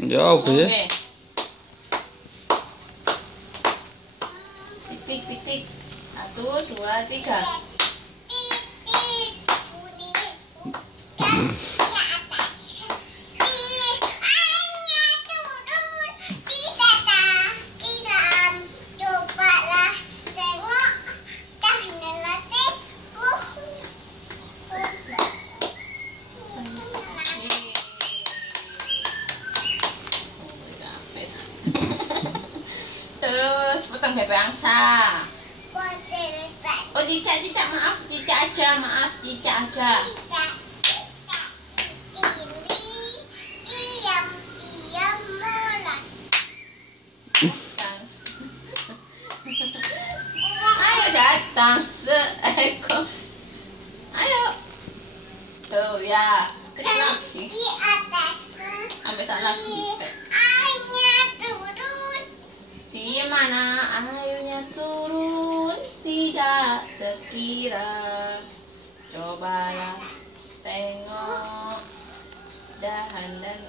Jawab ya. Oke. Titik titik. 1, 2, 3. Terus potong bebek angsa. Oh cicak maaf cicak aja. Ayo datang seekor. Ayo. Tuh ya. Kecil lagi. Sampai sana lagi. Di mana airnya turun tidak terkira. Cobalah tengok dahan dan